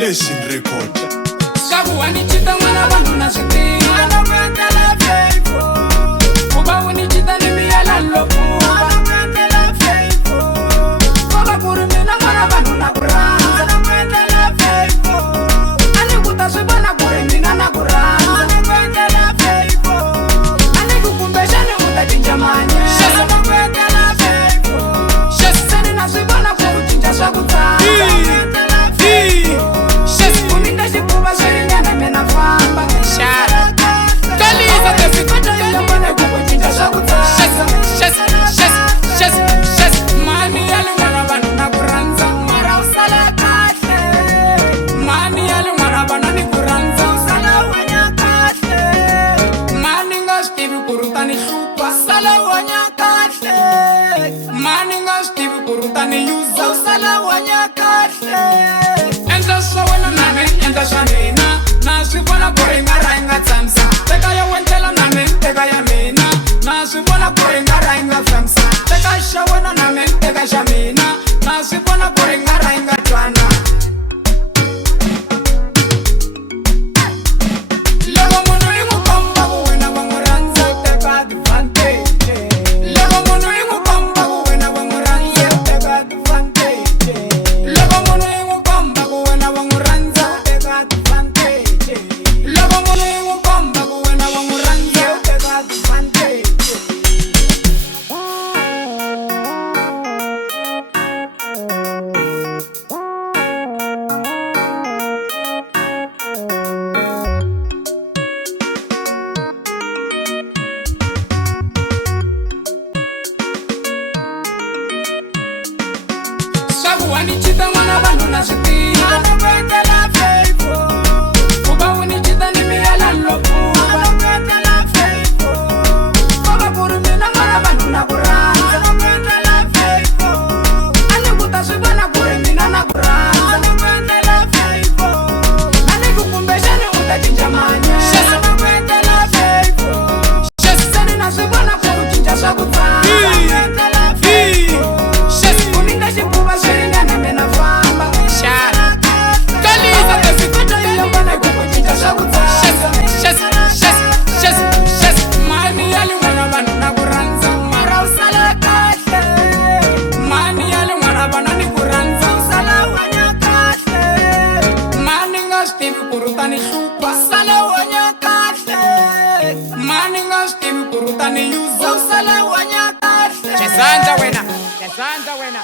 Revelation Record. Sabu wanichita mwana wangu na sikia anakuendela faithful. Kuba wanichita ni miyala lopu anakuendela faithful. Koba kurumina mwana wangu na kuranza anakuendela faithful. Anikuta subana kurumina na kuranza anakuendela faithful. Anikukumbesha ni utajinja manye anakuendela faithful. Sheseni na subana kuruchinja shakuta anakuendela faithful. Wanichita mwana wangu na sikia anakuendela faithful. Kuba wanichita ni miyala lopu anakuendela faithful. Koba kurumina mwana wangu na kuranza anakuendela faithful. Anikuta subana kurumina na kuranza anakuendela faithful. Anikukumbesha ni utajinja manye anakuendela faithful. Sheseni na subana kuruchinja shakuta anakuendela faithful. Chezanda wena.